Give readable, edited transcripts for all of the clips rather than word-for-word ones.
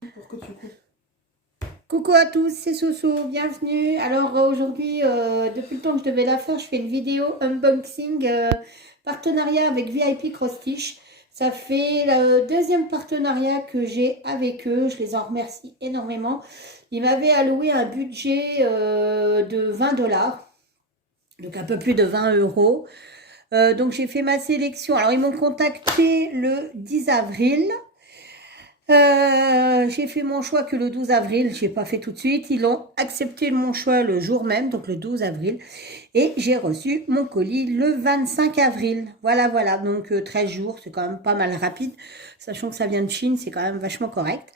Pour que tu coupes. Coucou à tous, c'est Soso, bienvenue. Alors aujourd'hui, depuis le temps que je devais la faire, je fais une vidéo unboxing partenariat avec VIP Cross Stitch. Ça fait le deuxième partenariat que j'ai avec eux, je les en remercie énormément. Ils m'avaient alloué un budget de 20 $, donc un peu plus de 20 euros. Donc j'ai fait ma sélection. Alors ils m'ont contacté le 10 avril. J'ai fait mon choix que le 12 avril, je n'ai pas fait tout de suite. Ils ont accepté mon choix le jour même, donc le 12 avril. Et j'ai reçu mon colis le 25 avril. Voilà, voilà. Donc 13 jours, c'est quand même pas mal rapide. Sachant que ça vient de Chine, c'est quand même vachement correct.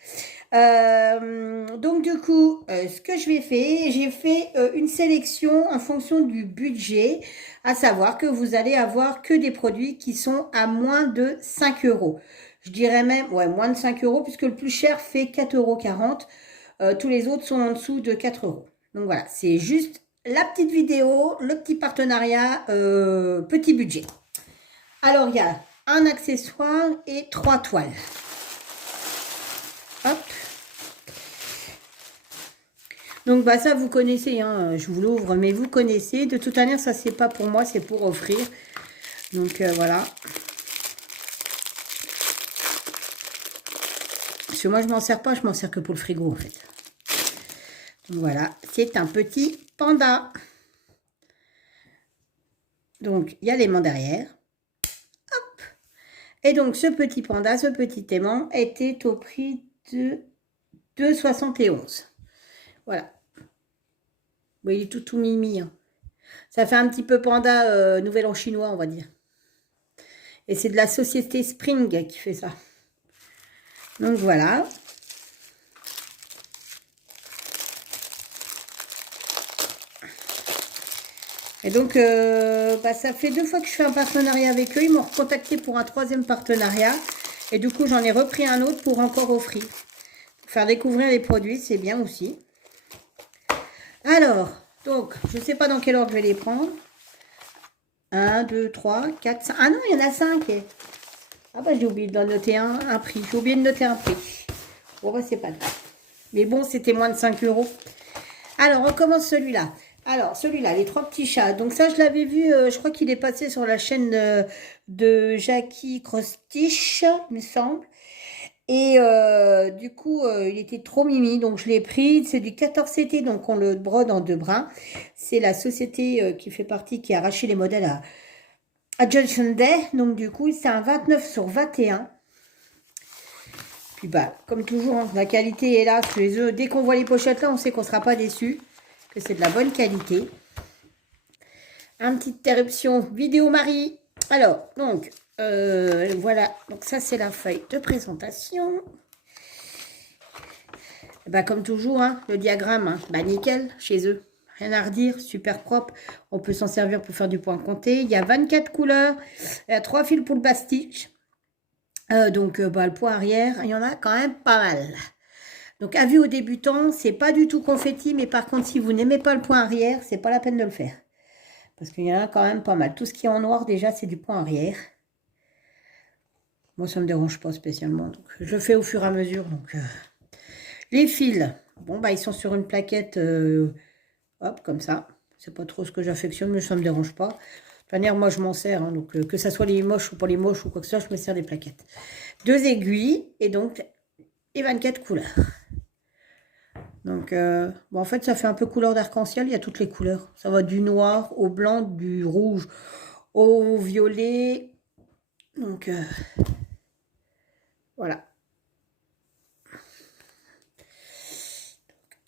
Donc du coup, ce que je vais faire, j'ai fait une sélection en fonction du budget, à savoir que vous allez avoir que des produits qui sont à moins de 5 euros. Je dirais même, ouais, moins de 5 euros, puisque le plus cher fait 4,40 €. Tous les autres sont en dessous de 4 euros. Donc voilà, c'est juste la petite vidéo, le petit partenariat, petit budget. Alors, il y a un accessoire et 3 toiles. Hop. Donc, bah, ça, vous connaissez, hein, je vous l'ouvre, mais vous connaissez. De toute manière, ça, c'est pas pour moi, c'est pour offrir. Donc, voilà. Parce que moi, je m'en sers pas, je m'en sers que pour le frigo, en fait. Donc, voilà, c'est un petit panda. Donc, il y a l'aimant derrière. Hop. Et donc, ce petit panda, ce petit aimant, était au prix de 2,71 €. Voilà. Bon, il est tout mimi, hein. Ça fait un petit peu panda nouvel an chinois, on va dire. Et c'est de la société Spring qui fait ça. Donc, voilà. Et donc, bah, ça fait 2 fois que je fais un partenariat avec eux. Ils m'ont recontacté pour un 3e partenariat. Et du coup, j'en ai repris un autre pour encore offrir. Faire découvrir les produits, c'est bien aussi. Alors, donc, je ne sais pas dans quel ordre je vais les prendre. 1, 2, 3, 4, 5. Ah non, il y en a 5. Ah bah, j'ai oublié de noter un prix. J'ai oublié de noter un prix. Bon, bah, c'est pas grave. Mais bon, c'était moins de 5 euros. Alors, on commence celui-là. Alors, celui-là, les 3 petits chats. Donc ça, je l'avais vu, je crois qu'il est passé sur la chaîne de Jackie Crostich, il me semble. Et du coup, il était trop mimi, donc je l'ai pris. C'est du 14CT, donc on le brode en 2 brins. C'est la société qui fait partie, qui a arraché les modèles à Johnson Day. Donc du coup, c'est un 29 sur 21. Puis bah, comme toujours, hein, la qualité est là sous les œufs. Dès qu'on voit les pochettes là, on sait qu'on ne sera pas déçu, que c'est de la bonne qualité. Une petite interruption vidéo Marie. Alors, donc, voilà. Donc ça, c'est la feuille de présentation. Bah, comme toujours, hein, le diagramme, hein, bah, nickel, chez eux. Rien à redire, super propre. On peut s'en servir pour faire du point compté. Il y a 24 couleurs. Il y a 3 fils pour le bastitch. Donc, bah, le point arrière, il y en a quand même pas mal. Donc, avis aux débutants, c'est pas du tout confetti, mais par contre, si vous n'aimez pas le point arrière, c'est pas la peine de le faire. Parce qu'il y en a quand même pas mal. Tout ce qui est en noir, déjà, c'est du point arrière. Moi, ça me dérange pas spécialement. Donc, je fais au fur et à mesure. Donc, les fils, bon, bah, ils sont sur une plaquette, hop, comme ça. C'est pas trop ce que j'affectionne, mais ça me dérange pas. De toute manière, moi, je m'en sers. Hein, donc, que ça soit les moches ou pas les moches ou quoi que ce soit, je me sers des plaquettes. 2 aiguilles et donc, et 24 couleurs. Donc, bon, en fait, ça fait un peu couleur d'arc-en-ciel. Il y a toutes les couleurs. Ça va du noir au blanc, du rouge au violet. Donc, voilà.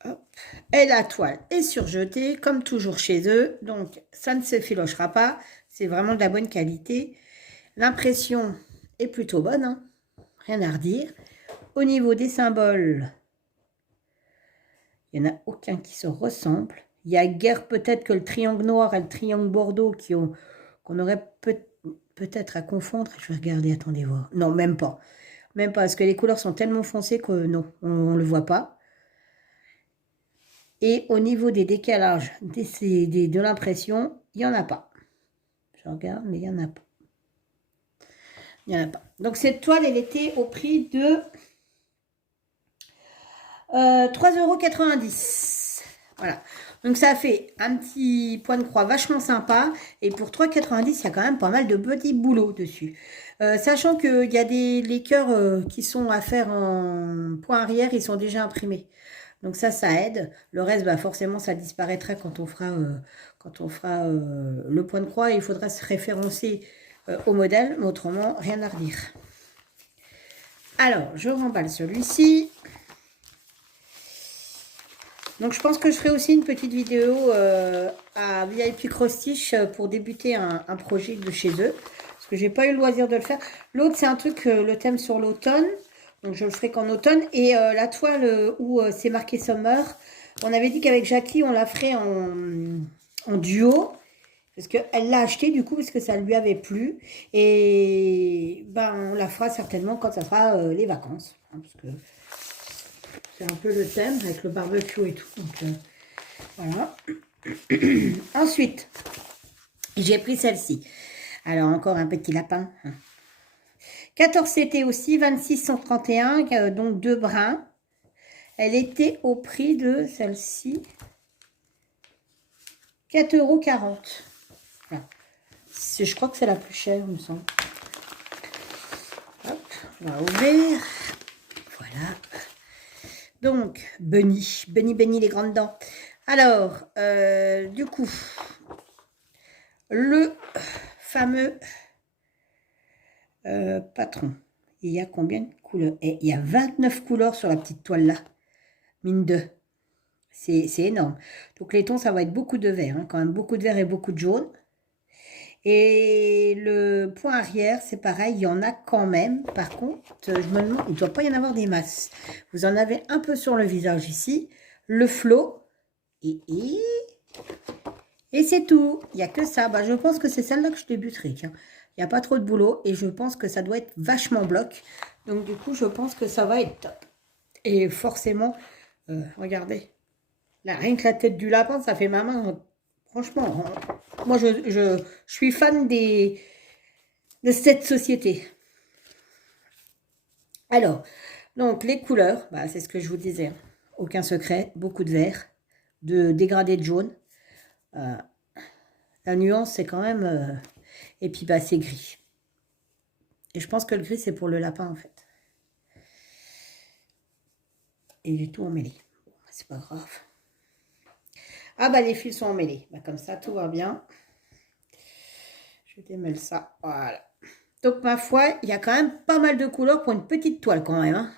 Hop. Et la toile est surjetée, comme toujours chez eux. Donc, ça ne se filochera pas. C'est vraiment de la bonne qualité. L'impression est plutôt bonne, hein. Rien à redire. Au niveau des symboles, il n'y en a aucun qui se ressemble. Il y a guère peut-être que le triangle noir et le triangle bordeaux qu'on aurait peut-être à confondre. Je vais regarder, attendez voir. Non, même pas. Même pas, parce que les couleurs sont tellement foncées que non, on ne le voit pas. Et au niveau des décalages de l'impression, il n'y en a pas. Je regarde, mais il n'y en a pas. Il n'y en a pas. Donc cette toile, elle était au prix de 3,90 €. Voilà. Donc ça fait un petit point de croix vachement sympa. Et pour 3,90 €, il y a quand même pas mal de petits boulots dessus. Sachant qu'il y a les cœurs qui sont à faire en point arrière, ils sont déjà imprimés. Donc ça aide. Le reste, bah, forcément, ça disparaîtra quand on fera, le point de croix. Il faudra se référencer au modèle, mais autrement, rien à redire. Alors, je remballe celui-ci. Donc, je pense que je ferai aussi une petite vidéo à VIP Cross Stitch pour débuter un projet de chez eux. Parce que j'ai pas eu le loisir de le faire. L'autre, c'est un truc, le thème sur l'automne. Donc, je le ferai qu'en automne. Et la toile où c'est marqué Summer, on avait dit qu'avec Jackie, on la ferait en duo. Parce qu'elle l'a acheté du coup, parce que ça lui avait plu. Et ben, on la fera certainement quand ça sera les vacances. Hein, parce que c'est un peu le thème avec le barbecue et tout. Donc, voilà. Ensuite, j'ai pris celle-ci. Alors, encore un petit lapin. 14 CT aussi, 26,131, donc 2 brins. Elle était au prix de celle-ci, 4,40 €. Voilà. Je crois que c'est la plus chère, il me semble. Hop, on va ouvrir. Voilà. Donc, Bunny les grandes dents. Alors, du coup, le fameux patron. Il y a combien de couleurs? Et il y a 29 couleurs sur la petite toile là. Mine de. C'est énorme. Donc les tons, ça va être beaucoup de vert. Hein, quand même beaucoup de vert et beaucoup de jaune. Et le point arrière, c'est pareil, il y en a quand même. Par contre, je me demande, il ne doit pas y en avoir des masses. Vous en avez un peu sur le visage ici. Le flot. Et c'est tout. Il n'y a que ça. Bah, je pense que c'est celle-là que je débuterai. Tiens. Il n'y a pas trop de boulot. Et je pense que ça doit être vachement bloc. Donc, du coup, je pense que ça va être top. Et forcément, regardez. Là, rien que la tête du lapin, ça fait ma main. Franchement, moi, je suis fan de cette société. Alors, donc, les couleurs, bah, c'est ce que je vous disais. Aucun secret, beaucoup de vert, de dégradé de jaune. La nuance, c'est quand même... et puis, bah, c'est gris. Et je pense que le gris, c'est pour le lapin, en fait. Et j'ai tout emmêlé. Bon, c'est pas grave. Ah, bah, les fils sont emmêlés. Bah, comme ça, tout va bien. Je démêle ça. Voilà. Donc, ma foi, il y a quand même pas mal de couleurs pour une petite toile, quand même. Hein.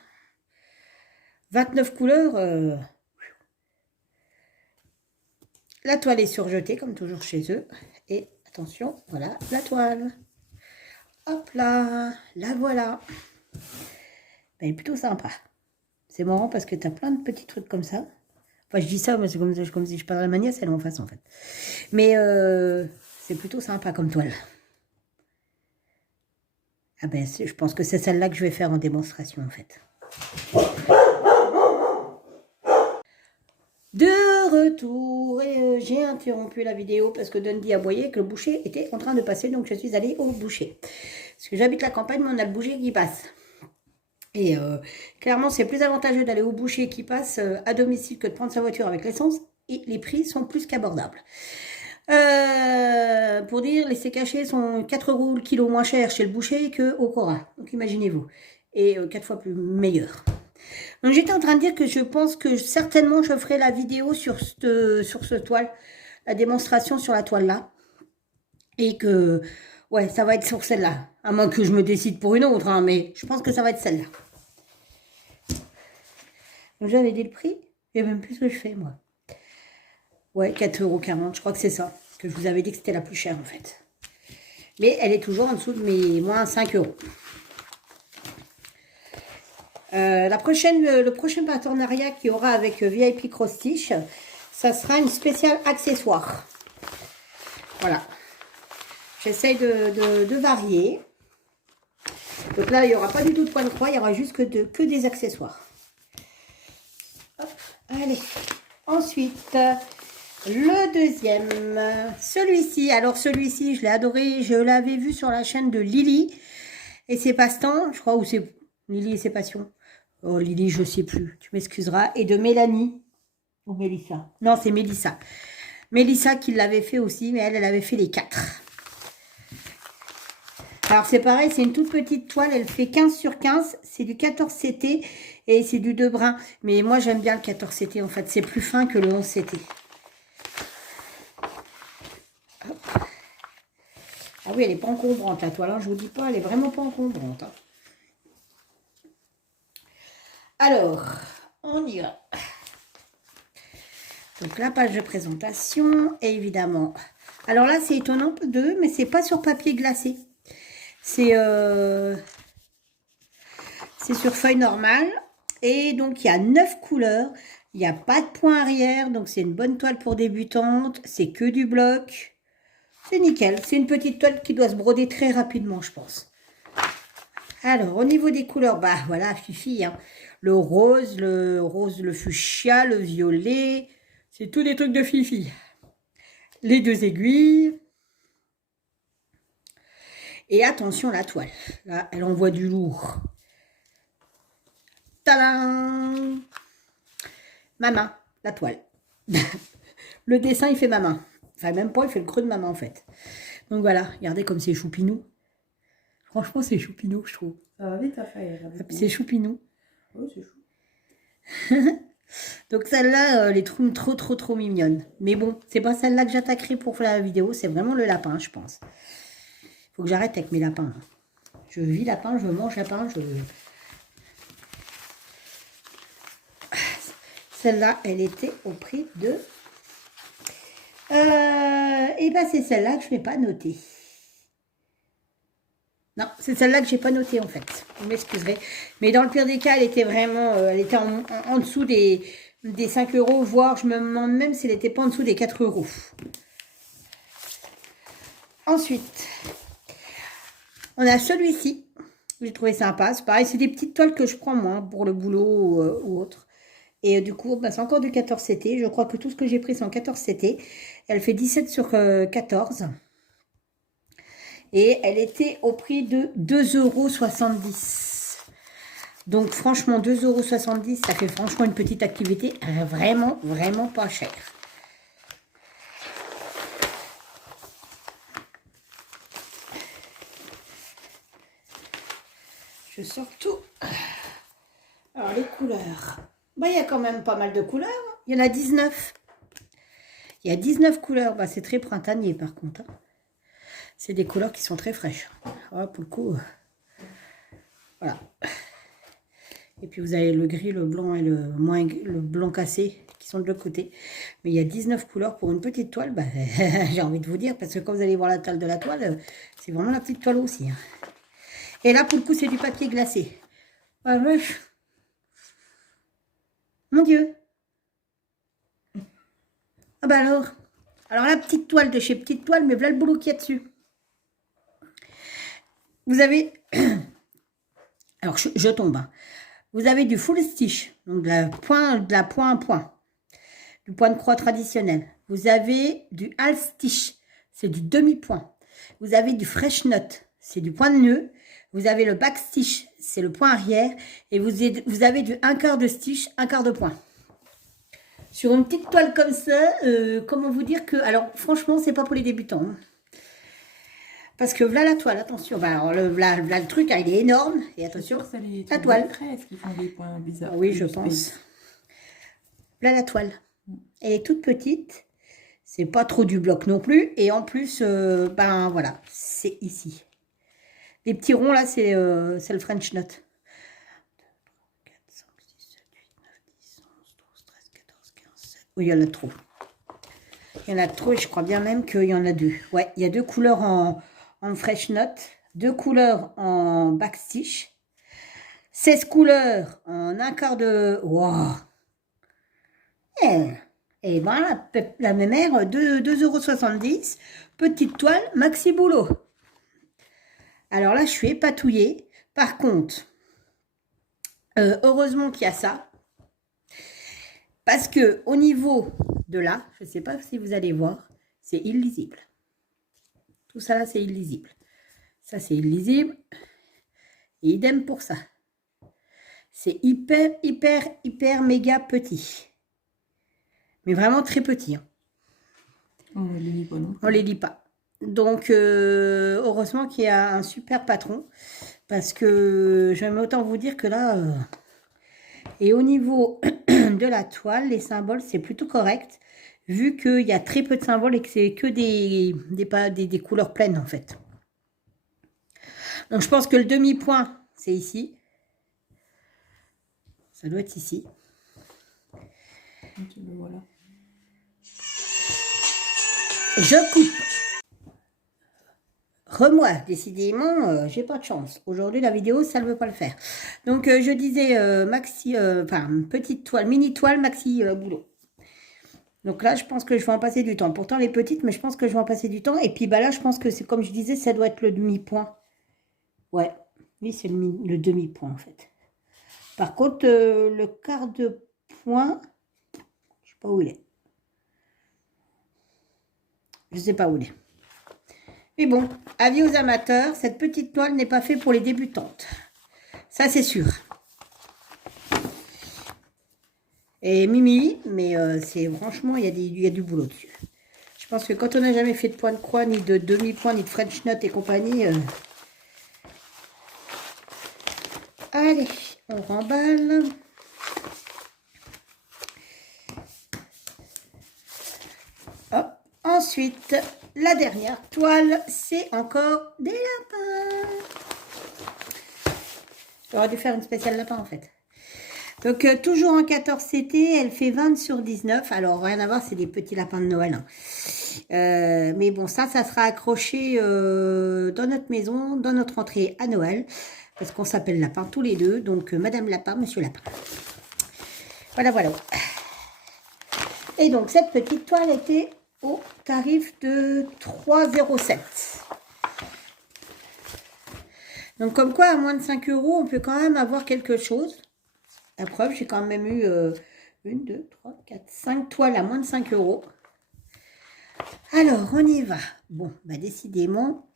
29 couleurs. La toile est surjetée, comme toujours chez eux. Et attention, voilà la toile. Hop là, la voilà. Elle est plutôt sympa. C'est marrant parce que tu as plein de petits trucs comme ça. Enfin, je dis ça, mais c'est comme si je parlerais ma nièce, elle est en face, en fait. Mais c'est plutôt sympa comme toile. Ah ben, je pense que c'est celle-là que je vais faire en démonstration, en fait. De retour, et j'ai interrompu la vidéo parce que Dundee aboyait que le boucher était en train de passer, donc je suis allée au boucher. Parce que j'habite la campagne, mais on a le boucher qui passe. Et clairement, c'est plus avantageux d'aller au boucher qui passe à domicile que de prendre sa voiture avec l'essence. Et les prix sont plus qu'abordables. Pour dire, les steaks hachés sont 4 € le kilo moins cher chez le boucher qu'au Cora. Donc imaginez-vous. Et 4 fois plus meilleur. Donc j'étais en train de dire que je pense que certainement je ferai la vidéo sur ce toile. La démonstration sur la toile là. Et que, ouais, ça va être sur celle-là. À moins que je me décide pour une autre, hein, mais je pense que ça va être celle-là. Donc j'avais dit le prix. Je sais même plus ce que je fais, moi. Ouais, 4,40 €, je crois que c'est ça. Parce que je vous avais dit que c'était la plus chère, en fait. Mais elle est toujours en dessous de mes moins 5 €. Le prochain partenariat qu'il y aura avec VIP Cross Stitch, ça sera une spéciale accessoire. Voilà. J'essaye de varier. Donc là, il n'y aura pas du tout de point de croix, il y aura juste que des accessoires. Hop, allez. Ensuite, le deuxième, celui-ci. Alors celui-ci, je l'ai adoré, je l'avais vu sur la chaîne de Lily et ses passe-temps, je crois, ou c'est Lily et ses passions. Oh, Lily, je sais plus. Tu m'excuseras. Et de Mélanie. Ou Mélissa. Non, c'est Mélissa. Mélissa qui l'avait fait aussi, mais elle avait fait les 4. Alors, c'est pareil, c'est une toute petite toile. Elle fait 15 sur 15. C'est du 14 CT et c'est du 2 brun. Mais moi, j'aime bien le 14 CT, en fait. C'est plus fin que le 11 CT. Ah oui, elle n'est pas encombrante, la toile. Hein, je vous dis pas, elle est vraiment pas encombrante. Hein. Alors, on y va. Donc, la page de présentation, évidemment. Alors là, c'est étonnant de, mais c'est pas sur papier glacé. C'est sur feuille normale. Et donc, il y a 9 couleurs. Il n'y a pas de point arrière. Donc, c'est une bonne toile pour débutantes. C'est que du bloc. C'est nickel. C'est une petite toile qui doit se broder très rapidement, je pense. Alors, au niveau des couleurs, bah voilà, Fifi. Hein. Le rose, le fuchsia, le violet. C'est tous des trucs de Fifi. Les 2 aiguilles. Et attention, la toile. Là, elle envoie du lourd. Tadam! Ma main, la toile. Le dessin, il fait ma main. Enfin, même pas, il fait le creux de ma main, en fait. Donc voilà, regardez comme c'est choupinou. Franchement, c'est choupinou, je trouve. Ça va vite à faire. C'est choupinou. Oui, c'est chou. Donc celle-là, elle est trop mignonne. Mais bon, c'est pas celle-là que j'attaquerai pour faire la vidéo. C'est vraiment le lapin, je pense. Faut que j'arrête avec mes lapins. Je vis lapin, je mange lapin, je... Celle-là, elle était au prix de... et ben c'est celle-là que je n'ai pas notée. Non, c'est celle-là que j'ai pas notée en fait. Vous m'excuserez. Mais dans le pire des cas, elle était vraiment... elle était en dessous des 5 euros, voire je me demande même si elle n'était pas en dessous des 4 euros. Ensuite, on a celui-ci. J'ai trouvé sympa. C'est pareil, c'est des petites toiles que je prends moi pour le boulot ou autre. Et du coup, bah, c'est encore du 14 CT. Je crois que tout ce que j'ai pris, c'est en 14 CT. Elle fait 17 sur 14. Et elle était au prix de 2,70 €. Donc, franchement, 2,70 €, ça fait franchement une petite activité. Vraiment, vraiment pas cher. Je sors tout. Alors, les couleurs. Bah, il y a quand même pas mal de couleurs. Il y en a 19. Il y a 19 couleurs. Bah, c'est très printanier, par contre. Hein. C'est des couleurs qui sont très fraîches. Oh, pour le coup. Voilà. Et puis, vous avez le gris, le blanc et le blanc cassé qui sont de l'autre côté. Mais il y a 19 couleurs pour une petite toile. Bah, j'ai envie de vous dire, parce que quand vous allez voir la taille de la toile, c'est vraiment la petite toile aussi. Hein. Et là, pour le coup, c'est du papier glacé. Ah, vache. Mon Dieu. Ah bah alors. Alors la petite toile de chez Petite Toile, mais voilà le boulot qu'il y a dessus. Vous avez... Alors je tombe. Hein. Vous avez du full stitch, donc de la point à point. Du point de croix traditionnel. Vous avez du half stitch, c'est du demi-point. Vous avez du fresh knot, c'est du point de nœud. Vous avez le back stitch, c'est le point arrière. Et vous avez du un quart de stitch, un quart de point. Sur une petite toile comme ça, comment vous dire que... Alors, franchement, c'est pas pour les débutants. Hein. Parce que voilà la toile, attention. Bah, alors, voilà le truc, hein, il est énorme. Et attention, la toile. Est-ce qu'ils font des points bizarres? Oui, je pense. Voilà la toile. Elle est toute petite. C'est pas trop du bloc non plus. Et en plus, ben voilà, c'est ici. Les petits ronds, là, c'est le French knot. 4, 5, 6, 7, 8, 9, 10, 11, 12, 13, 14, 15, 16. Oui, il y en a trop. Il y en a trop et je crois bien même qu'il y en a 2. Ouais, il y a 2 couleurs en fresh knot, 2 couleurs en backstitch, 16 couleurs en un quart de... Wow. Et voilà, la mémère, 2,70 €, petite toile, maxi boulot. Alors là, je suis épatouillée. Par contre, heureusement qu'il y a ça. Parce que au niveau de là, je ne sais pas si vous allez voir, c'est illisible. Tout ça là, c'est illisible. Ça, c'est illisible. Et idem pour ça. C'est hyper méga petit. Mais vraiment très petit. Hein. On ne les lit pas non plus. On les lit pas. Donc, heureusement qu'il y a un super patron. Parce que j'aime autant vous dire que là... Et au niveau de la toile, les symboles, c'est plutôt correct. Vu qu'il y a très peu de symboles et que c'est que des couleurs pleines, en fait. Donc, je pense que le demi-point, c'est ici. Ça doit être ici. Donc, voilà. Je coupe. Remoi, décidément, j'ai pas de chance. Aujourd'hui, la vidéo, ça ne veut pas le faire. Donc, je disais petite toile, mini toile, maxi boulot. Donc là, je pense que je vais en passer du temps. Pourtant, les petites, mais je pense que je vais en passer du temps. Et puis, bah là, je pense que c'est comme je disais, ça doit être le demi-point. Ouais, oui, c'est le demi-point, en fait. Par contre, le quart de point, je sais pas où il est. Je sais pas où il est. Mais bon, avis aux amateurs, cette petite toile n'est pas faite pour les débutantes. Ça, c'est sûr. Et Mimi, mais c'est franchement, il y a du boulot dessus. Je pense que quand on n'a jamais fait de point de croix, ni de demi-point, ni de French Knot et compagnie... Allez, on remballe. Hop. Ensuite, la dernière toile, c'est encore des lapins. J'aurais dû faire une spéciale lapin, en fait. Donc, toujours en 14 CT, elle fait 20 sur 19. Alors, rien à voir, c'est des petits lapins de Noël. Hein. Mais bon, ça sera accroché dans notre maison, dans notre entrée à Noël. Parce qu'on s'appelle Lapin tous les deux. Donc, Madame Lapin, Monsieur Lapin. Voilà, voilà. Et donc, cette petite toile était au tarif de 3,07 €. Donc, comme quoi, à moins de 5 €, on peut quand même avoir quelque chose. La preuve, j'ai quand même eu 1, 2, 3, 4, 5 toiles à moins de 5 €. Alors, on y va. Bon, bah décidément,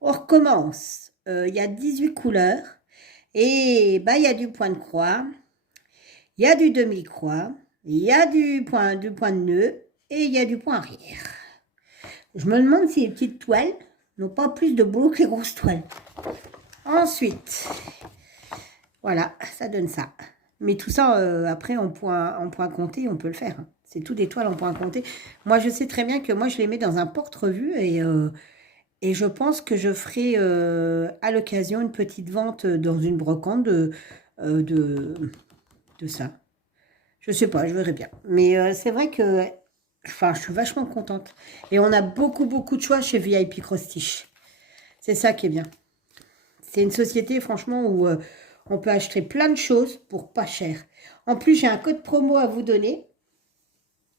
on recommence. Il y a 18 couleurs. Et bah, il y a du point de croix. Il y a du demi-croix. Il y a du point de nœud. Et il y a du point arrière. Je me demande si les petites toiles n'ont pas plus de boulot que les grosses toiles. Ensuite, voilà, ça donne ça. Mais tout ça, après, en point compté, on peut le faire. Hein. C'est tout des toiles en point compté. Moi, je sais très bien que moi, je les mets dans un porte-revue et je pense que je ferai à l'occasion une petite vente dans une brocante de ça. Je sais pas, je verrai bien. Mais c'est vrai que enfin, je suis vachement contente. Et on a beaucoup de choix chez VIP Cross Stitch. C'est ça qui est bien. C'est une société, franchement, où on peut acheter plein de choses pour pas cher. En plus, j'ai un code promo à vous donner.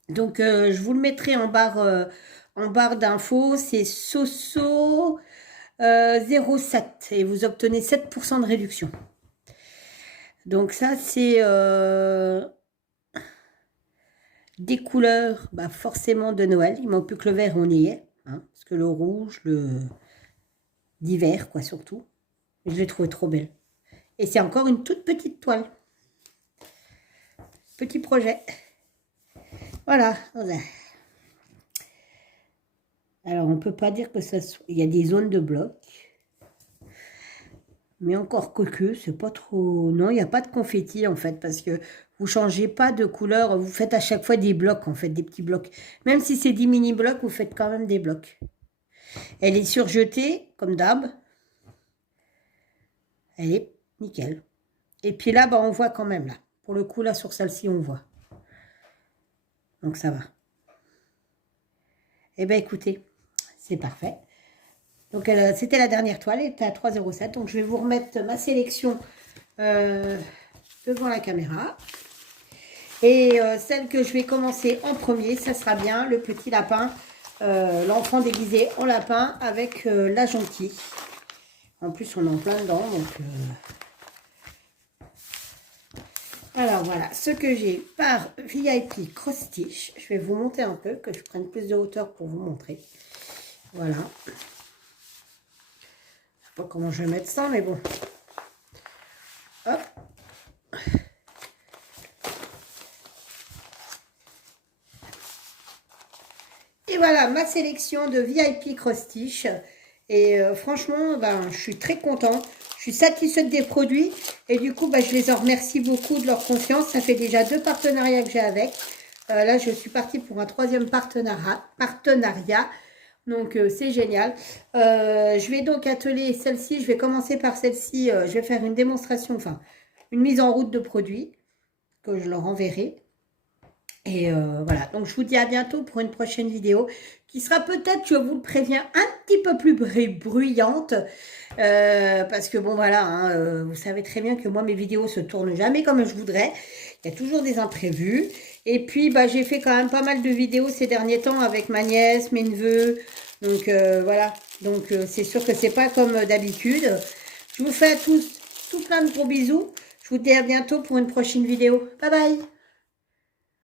Donc, je vous le mettrai en barre d'infos. C'est Soso 07. Et vous obtenez 7% de réduction. Donc, ça, c'est des couleurs bah, forcément de Noël. Il manque plus que le vert, on y est. Hein, parce que le rouge, d'hiver, quoi, surtout. Je l'ai trouvé trop belle. Et c'est encore une toute petite toile. Petit projet. Voilà. Alors, on ne peut pas dire que ça soit... Il y a des zones de blocs. Mais encore que c'est pas trop... Non, il n'y a pas de confetti, en fait, parce que vous ne changez pas de couleur. Vous faites à chaque fois des blocs, en fait, des petits blocs. Même si c'est des mini-blocs, vous faites quand même des blocs. Elle est surjetée, comme d'hab. Elle est nickel. Et puis là, bah, on voit quand même, là. Pour le coup, là, sur celle-ci, on voit. Donc, ça va. Eh bien, écoutez, c'est parfait. Donc, c'était la dernière toile. Elle était à 3,07 €. Donc, je vais vous remettre ma sélection devant la caméra. Et celle que je vais commencer en premier, ça sera bien le petit lapin. L'enfant déguisé en lapin avec la jonquille. En plus, on est en plein dedans. Donc, alors voilà, ce que j'ai par VIP Cross Stitch. Je vais vous monter un peu, que je prenne plus de hauteur pour vous montrer. Voilà. Je ne sais pas comment je vais mettre ça, mais bon. Hop. Et voilà, ma sélection de VIP cross-stitch. Et franchement, ben, je suis très contente. Je suis satisfaite des produits. Et du coup, ben, je les en remercie beaucoup de leur confiance. Ça fait déjà 2 partenariats que j'ai avec. Là, je suis partie pour un 3e partenariat. Donc, c'est génial. Je vais donc atteler celle-ci. Je vais commencer par celle-ci. Je vais faire une démonstration, enfin, une mise en route de produits que je leur enverrai. Et voilà, donc je vous dis à bientôt pour une prochaine vidéo qui sera peut-être, je vous le préviens, un petit peu plus bruyante. Parce que bon voilà, hein, vous savez très bien que moi mes vidéos se tournent jamais comme je voudrais. Il y a toujours des imprévus. Et puis bah, j'ai fait quand même pas mal de vidéos ces derniers temps avec ma nièce, mes neveux. Donc voilà, donc c'est sûr que c'est pas comme d'habitude. Je vous fais à tous tout plein de gros bisous. Je vous dis à bientôt pour une prochaine vidéo. Bye bye.